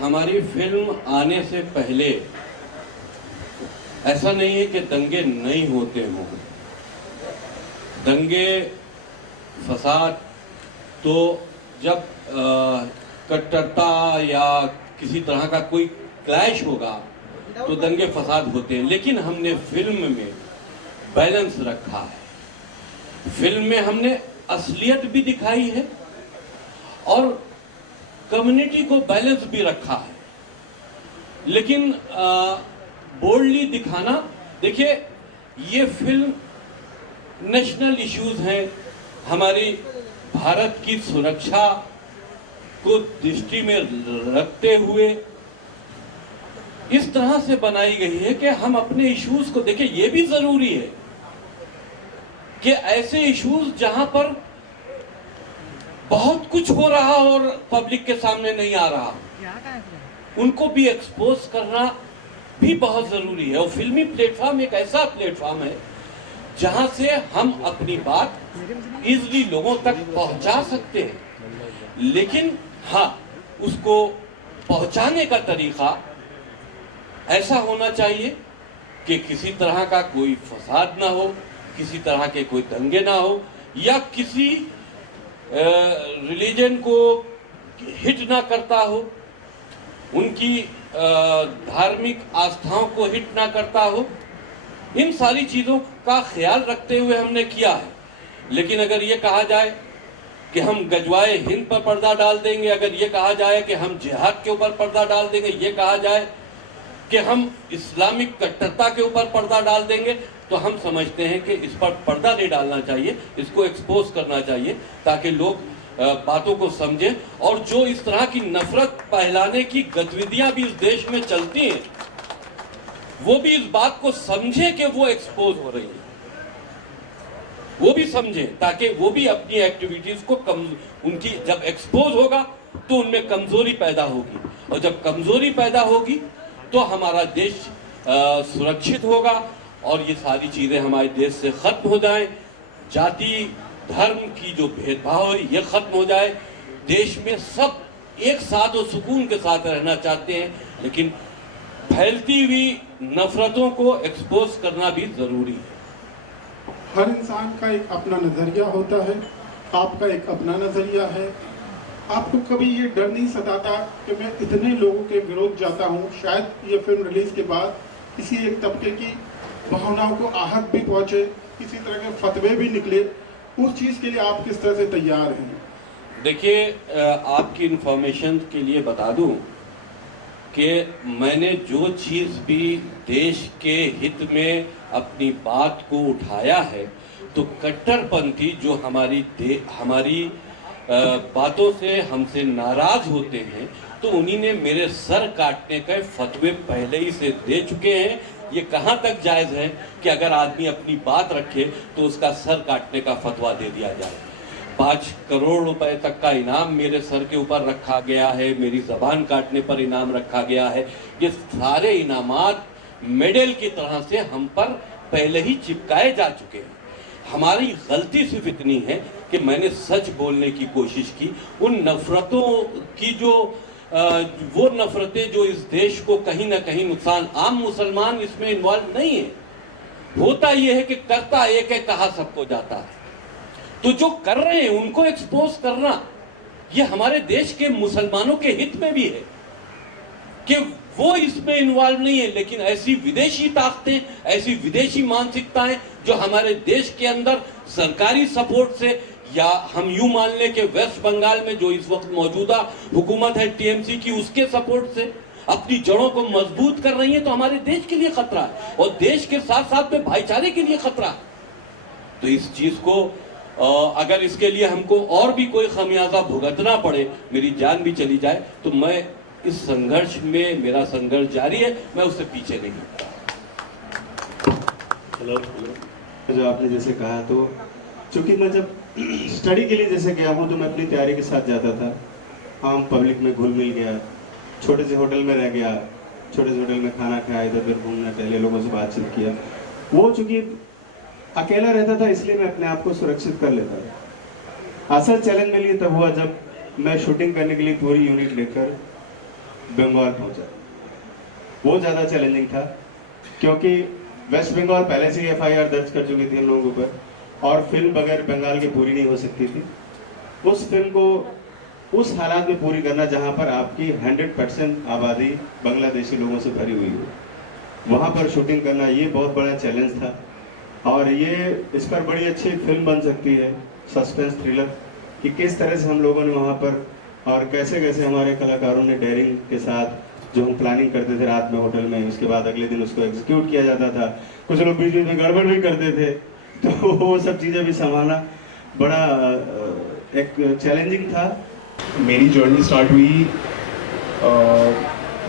हमारी फिल्म आने से पहले ऐसा नहीं है कि दंगे नहीं होते हों। दंगे फसाद तो जब कट्टरता या किसी तरह का कोई क्लैश होगा तो दंगे फसाद होते हैं, लेकिन हमने फिल्म में बैलेंस रखा है। फिल्म में हमने असलियत भी दिखाई है और कम्युनिटी को बैलेंस भी रखा है, लेकिन बोल्डली दिखाना। देखिए, ये फिल्म नेशनल इश्यूज हैं, हमारी भारत की सुरक्षा को दृष्टि में रखते हुए इस तरह से बनाई गई है कि हम अपने इश्यूज को देखें। यह भी जरूरी है कि ऐसे इश्यूज जहां पर बहुत कुछ हो रहा और पब्लिक के सामने नहीं आ रहा, उनको भी एक्सपोज करना भी बहुत जरूरी है। और फिल्मी प्लेटफॉर्म एक ऐसा प्लेटफॉर्म है जहां से हम अपनी बात इजीली लोगों तक पहुंचा सकते हैं, लेकिन हाँ, उसको पहुंचाने का तरीका ऐसा होना चाहिए कि किसी तरह का कोई फसाद ना हो, किसी तरह के कोई दंगे ना हो, या किसी रिलीजन को हिट ना करता हो, उनकी धार्मिक आस्थाओं को हिट ना करता हो। इन सारी चीज़ों का ख्याल रखते हुए हमने किया है। लेकिन अगर ये कहा जाए कि हम गजवाए हिंद पर पर्दा डाल देंगे, अगर ये कहा जाए कि हम जिहाद के ऊपर पर्दा डाल देंगे, ये कहा जाए कि हम इस्लामिक कट्टरता के ऊपर पर्दा डाल देंगे, तो हम समझते हैं कि इस पर पर्दा नहीं डालना चाहिए, इसको एक्सपोज करना चाहिए ताकि लोग बातों को समझें। और जो इस तरह की नफरत फैलाने की गतिविधियां भी इस देश में चलती हैं, वो भी इस बात को समझे कि वो एक्सपोज हो रही है, वो भी समझे, ताकि वो भी अपनी एक्टिविटीज को उनकी जब एक्सपोज होगा तो उनमें कमजोरी पैदा होगी, और जब कमजोरी पैदा होगी तो हमारा देश सुरक्षित होगा और ये सारी चीजें हमारे देश से खत्म हो जाएं। जाति धर्म की जो भेदभाव है ये खत्म हो जाए। देश में सब एक साथ और सुकून के साथ रहना चाहते हैं, लेकिन फैलती हुई नफरतों को एक्सपोज करना भी जरूरी है। हर इंसान का एक अपना नजरिया होता है, आपका एक अपना नजरिया है। आपको कभी ये डर नहीं सताता कि मैं इतने लोगों के विरोध जाता हूँ, शायद ये फिल्म रिलीज के बाद किसी एक तबके की भावनाओं को आहत भी पहुँचे, किसी तरह के फतवे भी निकले, उस चीज़ के लिए आप किस तरह से तैयार हैं? देखिए, आपकी इंफॉर्मेशन के लिए बता दूं कि मैंने जो चीज़ भी देश के हित में अपनी बात को उठाया है, तो कट्टरपंथी जो हमारी बातों से हमसे नाराज होते हैं, तो उन्हीं ने मेरे सर काटने के फतवे पहले ही से दे चुके हैं। ये कहाँ तक जायज़ है कि अगर आदमी अपनी बात रखे तो उसका सर काटने का फतवा दे दिया जाए। 5 करोड़ रुपए तक का इनाम मेरे सर के ऊपर रखा गया है, मेरी जबान काटने पर इनाम रखा गया है। ये सारे इनामात मेडल की तरह से हम पर पहले ही चिपकाए जा चुके हैं। हमारी गलती सिर्फ इतनी है कि मैंने सच बोलने की कोशिश की। उन नफरतों की वो नफरतें जो इस देश को कहीं ना कहीं नुकसान, आम मुसलमान इसमें इन्वॉल्व नहीं है। होता यह है कि करता एक है, कहा सबको जाता है। तो जो कर रहे हैं उनको एक्सपोज करना, ये हमारे देश के मुसलमानों के हित में भी है कि वो इसमें इन्वॉल्व नहीं है। लेकिन ऐसी विदेशी ताकतें, ऐसी विदेशी मानसिकताएं जो हमारे देश के अंदर सरकारी सपोर्ट से, या हम यूं मान लें कि वेस्ट बंगाल में जो इस वक्त मौजूदा हुकूमत है टीएमसी की, उसके सपोर्ट से अपनी जड़ों को मजबूत कर रही है, तो हमारे देश के लिए खतरा है और देश के साथ साथ में भाईचारे के लिए खतरा है। तो इस चीज को अगर इसके लिए हमको और भी कोई खमियाजा भुगतना पड़े, मेरी जान भी चली जाए, तो मैं इस संघर्ष में, मेरा संघर्ष जारी है, मैं उससे पीछे नहीं हूँ। जो आपने जैसे कहा, तो चूंकि मैं जब स्टडी के लिए जैसे गया हूँ तो मैं अपनी तैयारी के साथ जाता था, आम पब्लिक में घुल मिल गया, छोटे से होटल में रह गया, छोटे से होटल में खाना खाया, इधर उधर घूमना टहले, लोगों से बातचीत किया। वो चूंकि अकेला रहता था इसलिए मैं अपने आप को सुरक्षित कर लेता था। असल चैलेंज मेरे लिए तब हुआ जब मैं शूटिंग करने के लिए पूरी यूनिट लेकर बंगाल पहुंचा। वो ज़्यादा चैलेंजिंग था क्योंकि वेस्ट बंगाल पहले से ही FIR दर्ज कर चुकी थी हम लोगों के ऊपर और फिल्म बगैर बंगाल के पूरी नहीं हो सकती थी। उस फिल्म को उस हालात में पूरी करना जहां पर आपकी 100% आबादी बांग्लादेशी लोगों से भरी हुई हो, वहां पर शूटिंग करना ये बहुत बड़ा चैलेंज था। और ये इस पर बड़ी अच्छी फिल्म बन सकती है, सस्पेंस थ्रिलर, कि किस तरह से हम लोगों ने वहाँ पर और कैसे कैसे हमारे कलाकारों ने डेयरिंग के साथ जो हम प्लानिंग करते थे रात में होटल में, उसके बाद अगले दिन उसको एग्जीक्यूट किया जाता था। कुछ लोग बीच बीच में गड़बड़ भी करते थे, तो वो सब चीज़ें भी संभालना बड़ा एक चैलेंजिंग था। मेरी जर्नी स्टार्ट हुई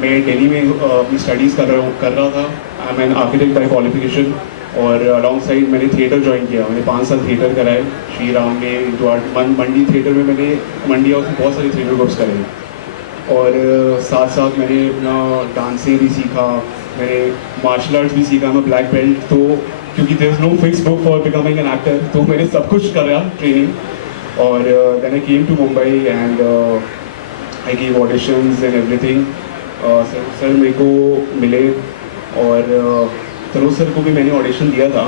मैं दिल्ली में अपनी स्टडीज़ कर रहा था। I am an architect by qualification और अलॉन्ग साइड मैंने थिएटर ज्वाइन किया। मैंने 5 साल थिएटर कराए श्री राम में, मंडी थिएटर में मैंने मंडी हाउस में बहुत सारे थिएटर ग्रुप्स करे और साथ साथ मैंने अपना डांसिंग भी सीखा, मैंने मार्शल आर्ट्स भी सीखा। मैं ब्लैक बेल्ट, तो क्योंकि there is no fix book for becoming an actor, तो मैंने सब कुछ करा ट्रेनिंग। और then I came to Mumbai and I give auditions and everything. Sir मेरे को मिले और तनुज सर को भी मैंने ऑडिशन दिया था।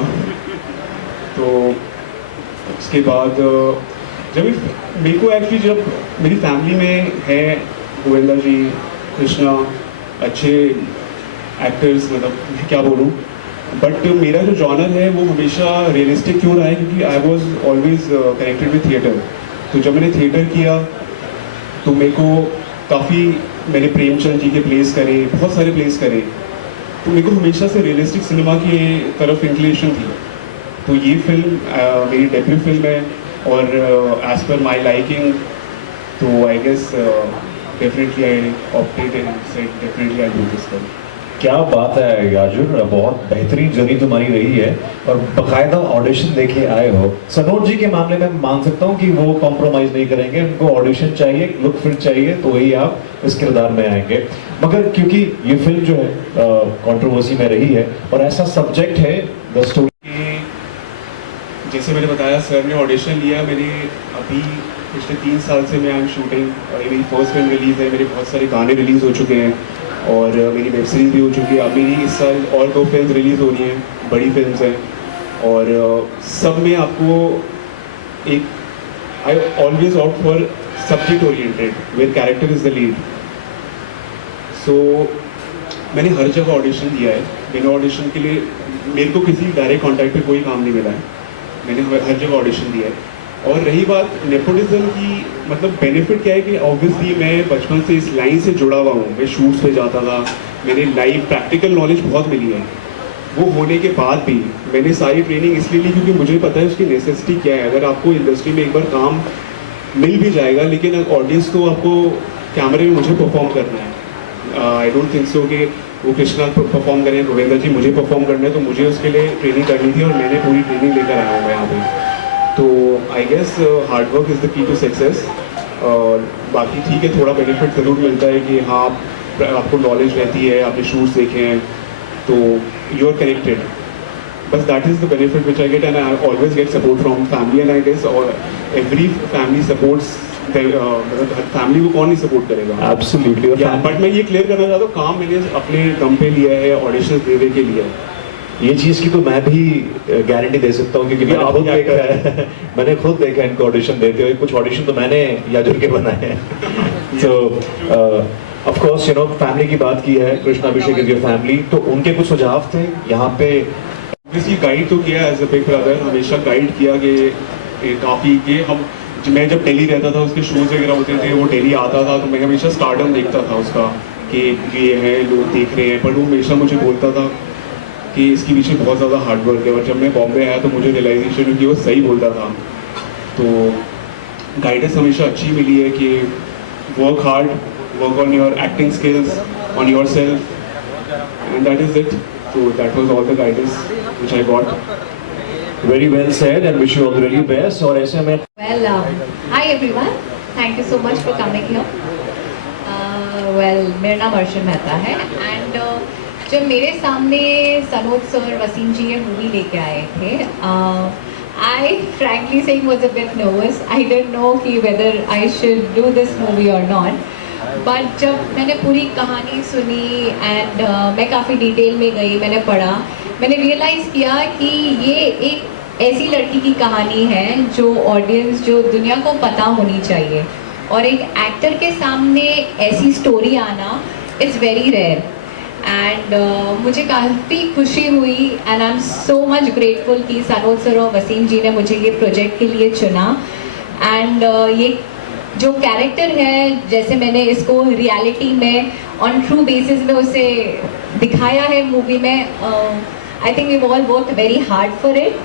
तो उसके बाद जब मेरे को एक्चुअली जब मेरी फैमिली में है गोविंदा जी, कृष्णा, अच्छे एक्टर्स, मतलब क्या बोलूँ, बट मेरा जो जॉनर है वो हमेशा रियलिस्टिक क्यों रहा है, क्योंकि I was always connected with theatre. तो जब मैंने थिएटर किया तो मेरे को काफ़ी, मैंने प्रेमचंद जी के प्लेस करे, बहुत सारे प्लेस करे, तो मेरे को हमेशा से रियलिस्टिक सिनेमा की तरफ इंक्लिनेशन थी। तो ये फिल्म मेरी डेब्यू फिल्म है और एज पर माई लाइकिंग, तो I guess definitely I opted and said definitely I do this film. क्या बात है याजुर, बहुत बेहतरीन जर्नी तुम्हारी रही है और बकायदा ऑडिशन देके आए हो। सनोज जी के मामले में मान सकता हूँ कि वो कॉम्प्रोमाइज़ नहीं करेंगे, उनको ऑडिशन चाहिए, लुक फिट चाहिए, तो वही आप इस किरदार में आएंगे। मगर क्योंकि ये फिल्म जो है कंट्रोवर्सी में रही है और ऐसा सब्जेक्ट है द स्टोरी, जैसे मैंने बताया सर ने ऑडिशन लिया। मैंने अभी पिछले 3 साल से मैं आई एम शूटिंग और ये मेरी फर्स्ट फिल्म रिलीज़ है। मेरे बहुत सारे गाने रिलीज़ हो चुके हैं और मेरी वेब सीरीज़ भी हो चुकी है। अब मेरी इस साल और 2 फिल्म रिलीज़ हो रही हैं, बड़ी फिल्म हैं और सब में आपको एक, I always opt for subject oriented with character is the lead. So मैंने हर जगह ऑडिशन दिया है। बिना ऑडिशन के लिए मेरे को किसी डायरेक्ट कॉन्टैक्ट पे कोई काम नहीं मिला है, मैंने हर जगह ऑडिशन दिया है। और रही बात नेपोटिज्म की, मतलब बेनिफिट क्या है कि ऑब्वियसली मैं बचपन से इस लाइन से जुड़ा हुआ हूँ। मैं शूट्स पे जाता था, मैंने लाइव प्रैक्टिकल नॉलेज बहुत मिली है। वो होने के बाद भी मैंने सारी ट्रेनिंग इसलिए ली क्योंकि मुझे पता है उसकी नेसेसिटी क्या है। अगर आपको इंडस्ट्री में एक बार काम मिल भी जाएगा, लेकिन ऑडियंस को आपको कैमरे में मुझे परफॉर्म करना है। आई डोंट थिंक सो कि वो कृष्णा परफॉर्म करें, गोविंदा जी मुझे परफॉर्म करना है, तो मुझे उसके लिए ट्रेनिंग करनी थी और मैंने पूरी ट्रेनिंग लेकर आया हूँ मैं यहाँ पे। तो I guess hard work is the key to success. और बाकी ठीक है, थोड़ा बेनिफिट ज़रूर मिलता है कि हाँ आपको नॉलेज रहती है, आपने शूट्स देखे हैं, तो यू आर कनेक्टेड। बस that is the benefit which I get and I always get support from family and I guess और एवरी फैमिली सपोर्ट्स। फैमिली को कौन नहीं सपोर्ट करेगा? एब्सोल्युटली। बट मैं ये क्लियर करना चाहता हूँ, काम मैंने अपने दम पे लिया है, ऑडिशन देने के लिए। ये चीज़ की तो मैं भी गारंटी दे सकता हूँ क्योंकि मैंने खुद देखा है मैंने खुद देखा है इनको ऑडिशन देते हुए। कुछ ऑडिशन तो मैंने याजुर के बनाए हैं। तो of course you know family की बात की है, Krishna Abhishek is your family, तो उनके कुछ सुझाव थे यहाँ पे? ऑब्वियसली गाइड तो किया एज अ बिग ब्रदर, हमेशा गाइड किया कि काफ़ी कि हम, मैं जब दिल्ली रहता था उसके शोज़ वगैरह होते थे, वो दिल्ली आता था तो मैं हमेशा स्टारडम देखता था उसका कि ये है, लोग देख रहे हैं, पर वो हमेशा मुझे बोलता था कि इसके पीछे बहुत ज़्यादा हार्डवर्क है। और जब मैं बॉम्बे आया तो मुझे रियलाइजेशन हुई कि वो सही बोलता था। तो गाइडेंस हमेशा अच्छी मिली है कि work hard, work on your acting skills, on your self, and that is it. So that was all the guidance which I got. Very well said and wish you all the very best. और ऐसे में Well, hi everyone. Thank you so much for coming here. Well, मेरा नाम अर्शन मेहता है and जब मेरे सामने Sanoj sir, Wasim जी ये मूवी लेके आए थे, I frankly saying was a bit nervous. I didn't know कि whether I should do this movie or not. But जब मैंने पूरी कहानी सुनी एंड मैं काफ़ी डिटेल में गई, मैंने पढ़ा, मैंने रियलाइज़ किया कि ये एक ऐसी लड़की की कहानी है जो ऑडियंस, जो दुनिया को पता होनी चाहिए, और एक एक्टर के सामने ऐसी स्टोरी आना इज़ वेरी रेयर। एंड मुझे काफ़ी खुशी हुई and I am so much grateful कि सनोज सर और वसीम जी ने मुझे ये प्रोजेक्ट के लिए चुना। एंड ये जो कैरेक्टर है, जैसे मैंने इसको रियलिटी में ऑन ट्रू बेसिस में उसे दिखाया है मूवी में, I think we all work very hard for it.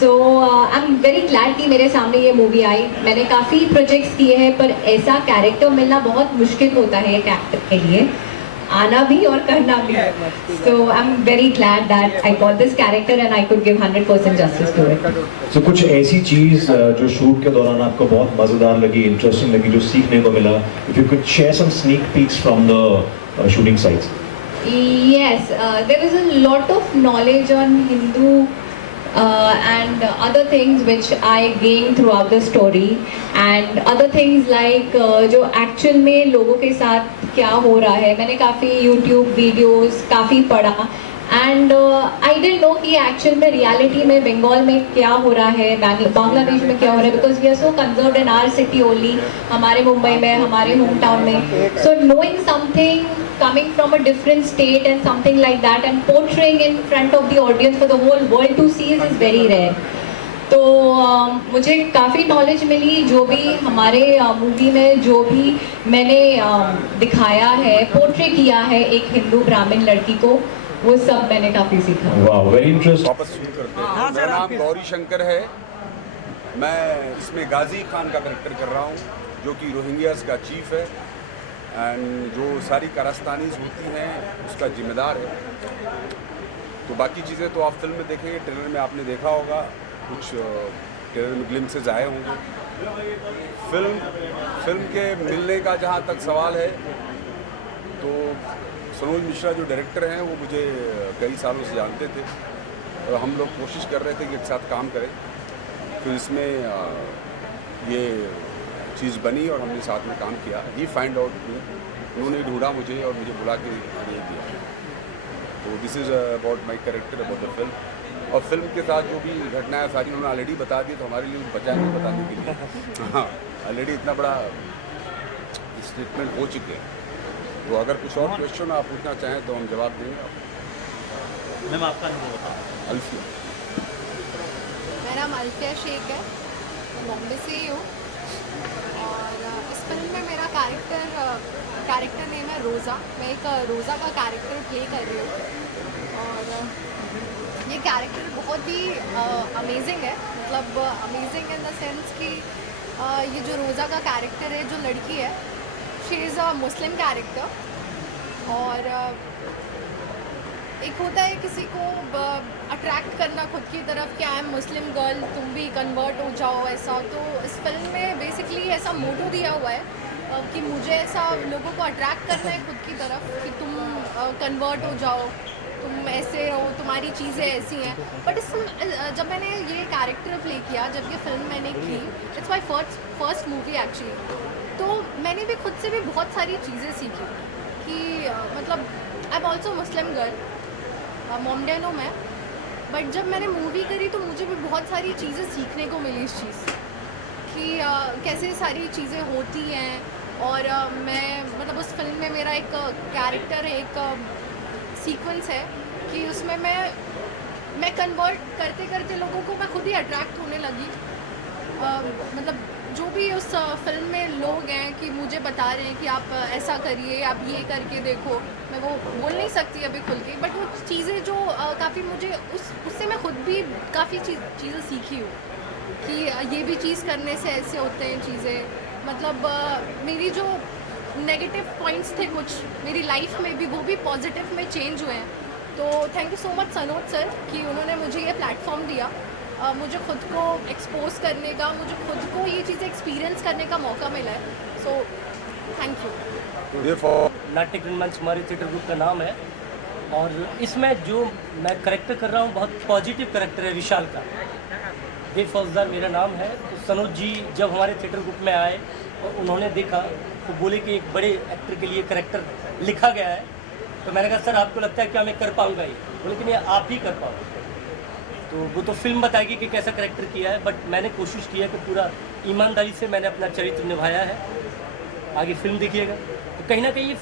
So I am very glad कि मेरे सामने ये मूवी आई। मैंने काफ़ी प्रोजेक्ट्स किए हैं, पर ऐसा कैरेक्टर मिलना बहुत मुश्किल होता है एक एक्टर के लिए, आना भी और करना भी। So I am very glad that I got this character and I could give 100% justice to it. तो कुछ ऐसी चीज जो शूट के दौरान आपको बहुत मजेदार लगी, इंटरेस्टिंग लगी, जो सीखने को मिला, if you could share some sneak peeks from the shooting sites. Yes, there is a lot of knowledge on Hindu and other things which I gained throughout the story, and other things like जो actual में लोगों के साथ क्या हो रहा है, मैंने काफ़ी YouTube वीडियोस काफ़ी पढ़ा, एंड आई डिडंट नो कि एक्चुअल में रियलिटी में बंगाल में क्या हो रहा है, बांग्लादेश में क्या हो रहा है, because we are so conserved in our city only, हमारे मुंबई में, हमारे होम टाउन में। So knowing something coming from a different state and something like that and portraying in front of the audience for the whole world to see is very rare. तो मुझे काफ़ी knowledge मिली, जो भी हमारे movie में जो भी मैंने दिखाया है, पोर्ट्रे किया है एक हिंदू ब्राह्मण लड़की को, वो सब मैंने काफ़ी सीखा। वाह, वेरी इंटरेस्टिंग। वापस शुरू करते हैं। मेरा नाम गौरी शंकर है। मैं इसमें गाजी खान का करेक्टर कर रहा हूँ, जो कि रोहिंग्यास का चीफ है एंड जो सारी कारस्तानीज होती हैं उसका जिम्मेदार है। तो बाकी चीज़ें तो आप फिल्म में देखेंगे, ट्रेलर में आपने देखा होगा, कुछ ट्रेलर में ग्लिम्सेस आए होंगे। फिल्म के मिलने का जहाँ तक सवाल है, तो सनोज मिश्रा जो डायरेक्टर हैं वो मुझे कई सालों से जानते थे और हम लोग कोशिश कर रहे थे कि एक साथ काम करें। फिर इसमें ये चीज़ बनी और हमने साथ में काम किया। ही फाइंड आउट, उन्होंने ढूंढा मुझे और मुझे बुला के ये दिया। तो this is about my character, about the film. और फिल्म के साथ जो भी घटनाएं सारी उन्होंने ऑलरेडी बता दी, तो हमारे लिए बचा नहीं बताने के लिए। हाँ, ऑलरेडी इतना बड़ा स्टेटमेंट हो चुके हैं। तो अगर कुछ और क्वेश्चन आप पूछना चाहें तो हम जवाब देंगे। मैम आपका नाम बताओ। अल्फिया। मेरा नाम अल्फिया शेख है, मैं बॉम्बे से ही हूँ, और इस फिल्म में मेरा कैरेक्टर नेम है रोज़ा। मैं एक रोज़ा का कैरेक्टर प्ले कर रही हूँ, और ये कैरेक्टर बहुत ही अमेजिंग है। मतलब अमेजिंग इन द सेंस कि ये जो रोज़ा का कैरेक्टर है, जो लड़की है, she is a Muslim character, और एक होता है किसी को अट्रैक्ट करना खुद की तरफ कि आई एम मुस्लिम गर्ल, तुम भी कन्वर्ट हो जाओ, ऐसा। तो इस फिल्म में बेसिकली ऐसा मोटो दिया हुआ है कि मुझे ऐसा लोगों को अट्रैक्ट करना है खुद की तरफ कि तुम कन्वर्ट हो जाओ, तुम ऐसे हो, तुम्हारी चीज़ें ऐसी हैं। बट जब मैंने ये कैरेक्टर प्ले किया, जब ये फिल्म मैंने की, it's my first movie actually, तो मैंने भी खुद से भी बहुत सारी चीज़ें सीखी कि मतलब I am also Muslim girl, मोमडेनो में। बट जब मैंने मूवी करी तो मुझे भी बहुत सारी चीज़ें सीखने को मिली इस चीज़ कि कैसे सारी चीज़ें होती हैं। और मैं मतलब उस फिल्म में मेरा एक कैरेक्टर है, एक सीक्वेंस है कि उसमें मैं कन्वर्ट करते करते लोगों को मैं खुद ही अट्रैक्ट होने लगी। मतलब जो भी उस फिल्म में लोग हैं कि मुझे बता रहे हैं कि आप ऐसा करिए, आप ये करके देखो, मैं वो बोल नहीं सकती अभी खुल के, बट वो चीज़ें जो काफ़ी मुझे उससे मैं खुद भी काफ़ी चीज़ें सीखी हूँ कि ये भी चीज़ करने से ऐसे होते हैं चीज़ें। मतलब मेरी जो नेगेटिव पॉइंट्स थे कुछ मेरी लाइफ में भी, वो भी पॉजिटिव में चेंज हुए हैं। तो thank you so much Sanoj sir कि उन्होंने मुझे ये प्लेटफॉर्म दिया, मुझे खुद को एक्सपोज करने का, मुझे खुद को ये चीज़ें एक्सपीरियंस करने का मौका मिला है। So thank you. नाट्य मंच हमारे थिएटर ग्रुप का नाम है, और इसमें जो मैं करेक्टर कर रहा हूँ बहुत पॉजिटिव करेक्टर है, विशाल का। देव फौजदार मेरा नाम है। तो सनोज जी जब हमारे थिएटर ग्रुप में आए और उन्होंने देखा तो बोले कि एक बड़े एक्टर के लिए करेक्टर लिखा गया है। तो मैंने कहा सर आपको लगता है क्या मैं कर पाऊँगा ये? बोले कि नहीं आप ही कर पाओ। तो वो तो फिल्म बताएगी कि कैसा करेक्टर किया है, बट मैंने कोशिश किया कि पूरा ईमानदारी से मैंने अपना चरित्र निभाया है। आगे फिल्म देखिएगा। तो कहीं ना कहीं